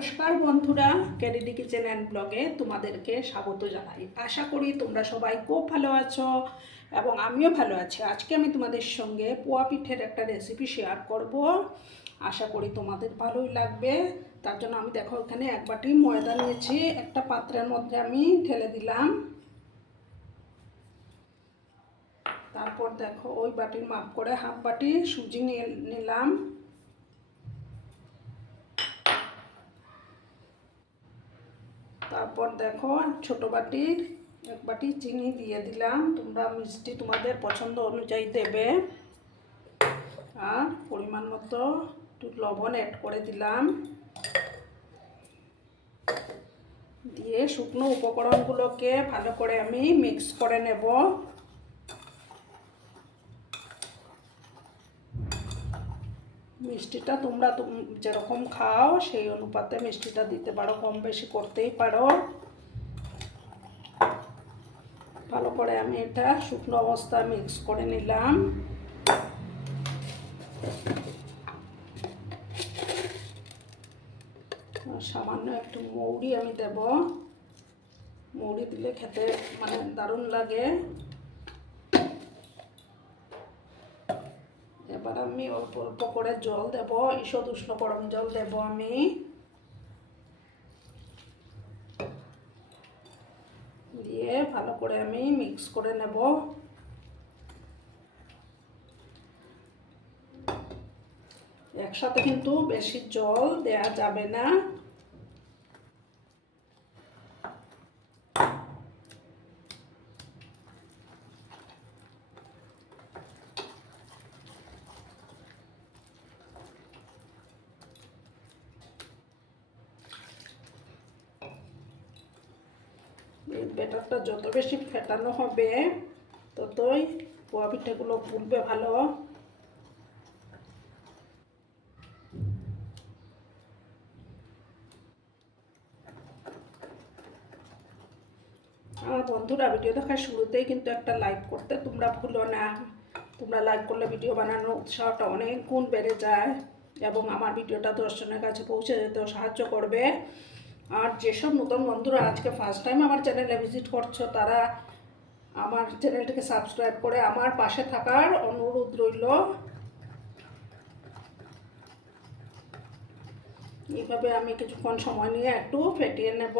নমস্কার বন্ধুরা, ক্যারিডি kitchen and ব্লগে তোমাদেরকে স্বাগত জানাই। আশা করি তোমরা সবাই খুব ভালো আছো এবং আমিও ভালো আছি। আজকে আমি তোমাদের সঙ্গে পোয়া পিঠের একটা রেসিপি শেয়ার করব। আশা করি তোমাদের ভালোই লাগবে। তার জন্য আমি দেখো, এখানে এক বাটি ময়দা নিয়েছি, একটা পাত্রের মধ্যে আমি ঢেলে দিলাম। তারপর দেখো, ওই বাটির মাপ করে হাফ বাটি সুজি নিয়ে নিলাম। তারপর দেখো, ছোট বাটির এক বাটি চিনি দিয়ে দিলাম। তোমরা মিষ্টি তোমাদের পছন্দ অনুযায়ী দেবে। আর পরিমাণ মতো একটু লবণ অ্যাড করে দিলাম। দিয়ে শুকনো উপকরণগুলোকে ভালো করে আমি মিক্স করে নেব। মিষ্টিটা তোমরা যেরকম খাও, সেই অনুপাতে মিষ্টিটা দিতে পারো, কম বেশি করতেই পারো। ভালো করে আমি এটা শুকনো অবস্থায় মিক্স করে নিলাম। সামান্য একটু মৌরি আমি দেব। মৌরি দিলে খেতে মানে দারুণ লাগে এবার আমি অল্প অল্প করে জল দেব ঈষদ উষ্ণ গরম জল দেব আমি। দিয়ে ভালো করে আমি মিক্স করে নেব। একসাথে কিন্তু বেশি জল দেয়া যাবে না এই ব্যাটারটা যত বেশি ফেটানো হবে, ততই পোয়া পিঠাগুলো ফুলবে ভালো। আমার বন্ধুরা ভিডিও দেখার শুরুতেই কিন্তু একটা লাইক করতে তোমরা ভুলো না। তোমরা লাইক করলে ভিডিও বানানোর উৎসাহটা অনেক গুণ বেড়ে যায় এবং আমার ভিডিওটা দর্শনের কাছে পৌঁছে যেতেও সাহায্য করবে। আর যেসব নতুন বন্ধুরা আজকে ফার্স্ট টাইম আমার চ্যানেলে ভিজিট করছ, তারা আমার চ্যানেলটিকে সাবস্ক্রাইব করে আমার পাশে থাকার অনুরোধ রইল। এইভাবে আমি কিছুক্ষণ সময় নিয়ে একটু ফেটিয়ে নেব।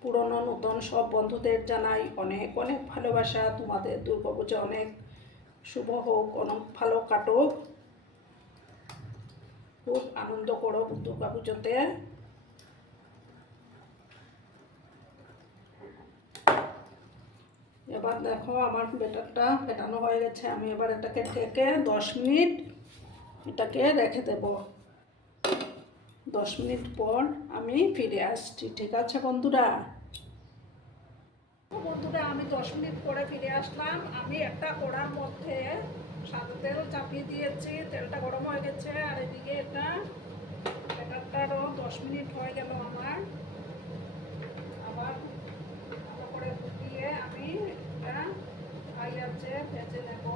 পুরনো, নতুন সব বন্ধুদের জানাই অনেক অনেক ভালোবাসা। তোমাদের দুর্গাপূজা অনেক শুভ হোক অনেক ভালো কাটুক। খুব আনন্দ করো দুর্গা পুজোতে। এবার দেখো আমার বেটারটা ফেটানো হয়ে গেছে। আমি এবার এটাকে ঢেকে দশ মিনিট এটাকে রেখে দেব। দশ মিনিট পর আমি ফিরে আসছি। ঠিক আছে বন্ধুরা? বন্ধুরা, আমি দশ মিনিট পরে ফিরে আসলাম। আমি একটা কড়ার মধ্যে সাদা তেল চাপিয়ে দিয়েছি। তেলটা গরম হয়ে গেছে। আর এদিকে এটা ব্যাটারটারও দশ মিনিট হয়ে গেল আমার। আবার ভালো করে ফুটিয়ে আমি এটা হাই আছে ভেজে নেব।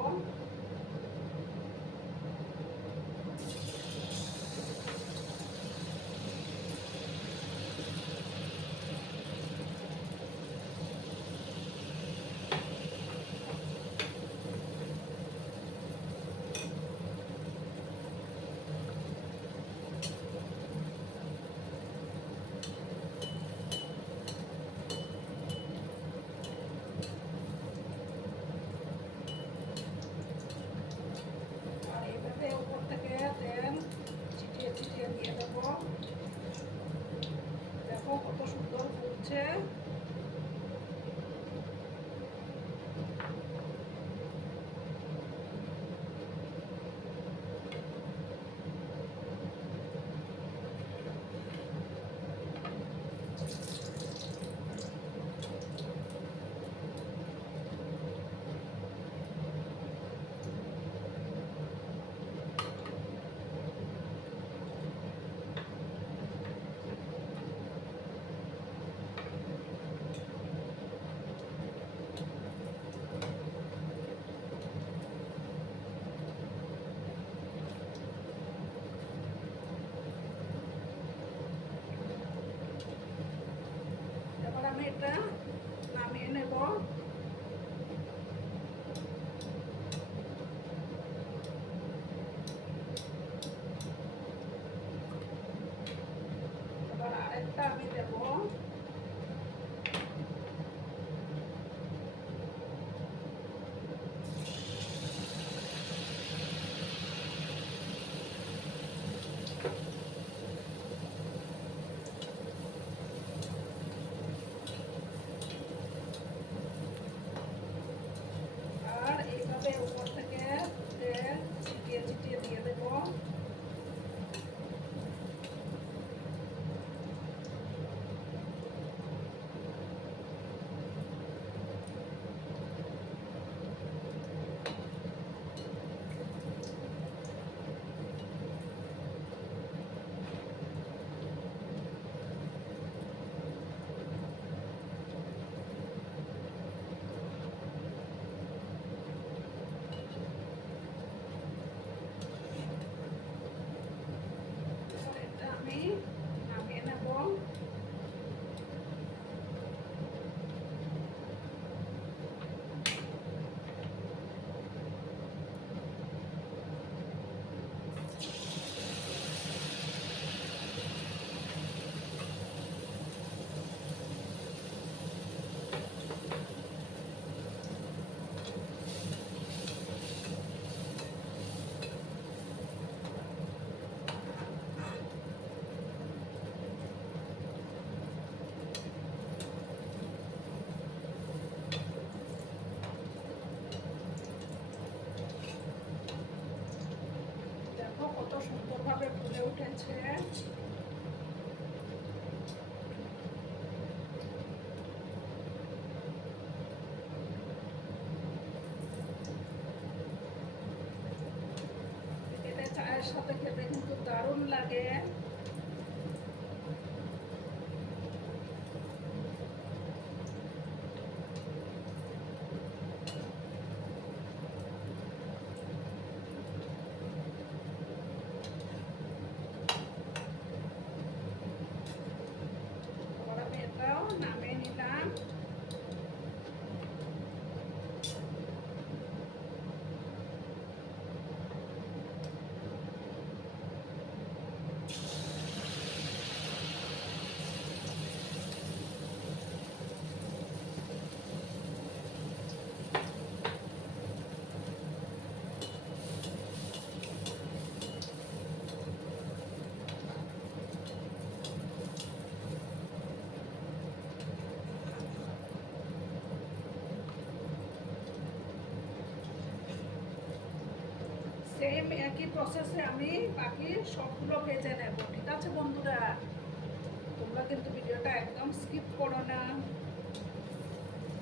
এটা নামিয়ে নেব এবার আরেকটা আমি দেবো আর এইভাবে উপর থেকে তেল ছিটিয়ে ছিটিয়ে দিয়ে দেবো এবার এটা আমি নামিয়ে নেব দেখো কত সুন্দরভাবে ফুলে উঠেছে এটা চায়ের সাথে খেতে কিন্তু দারুণ লাগে এবার আমি এটাও নামিয়ে নিলাম সেম একই প্রসেসে আমি বাকি সবগুলো ভেজে নেব ঠিক আছে বন্ধুরা? তোমরা কিন্তু ভিডিওটা একদম স্কিপ করো না।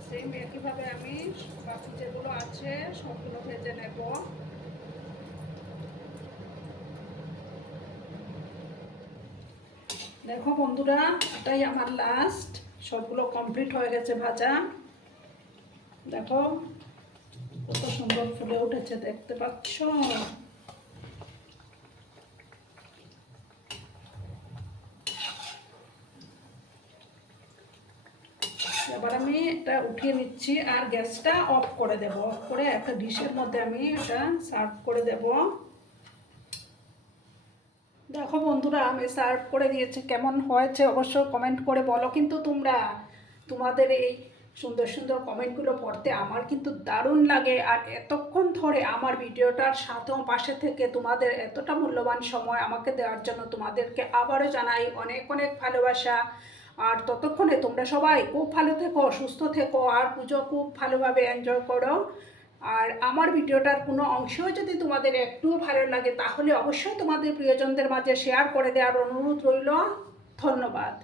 সেম একইভাবে আমি বাকি যেগুলো আছে সবগুলো ভেজে নেব। দেখো বন্ধুরা, এটাই আমার লাস্ট সবগুলো কমপ্লিট হয়ে গেছে ভাজা। দেখো, কত সুন্দর ফুলে উঠেছে, দেখতে পাচ্ছ এবার আমি এটা উঠিয়ে নিচ্ছি আর গ্যাসটা অফ করে দেব। অফ করে একটা ডিশের মধ্যে আমি এটা সার্ভ করে দেব। দেখো বন্ধুরা, আমি সার্ভ করে দিয়েছি। কেমন হয়েছে অবশ্য কমেন্ট করে বলো। কিন্তু তোমরা, তোমাদের এই সুন্দর সুন্দর কমেন্টগুলো পড়তে আমার কিন্তু দারুণ লাগে। আর এতক্ষণ ধরে আমার ভিডিওটার সাথেও পাশে থেকে তোমাদের এতটা মূল্যবান সময় আমাকে দেওয়ার জন্য তোমাদেরকে আবারও জানাই অনেক অনেক ভালোবাসা। আর ততক্ষণে তোমরা সবাই খুব ভালো থেকো, সুস্থ থেকো, আর পুজো খুব ভালোভাবে এনজয় করো। আর আমার ভিডিওটার কোনো অংশও যদি তোমাদের একটুও ভালো লাগে, তাহলে অবশ্যই তোমাদের প্রিয়জনদের মাঝে শেয়ার করে দেওয়ার অনুরোধ রইল। ধন্যবাদ।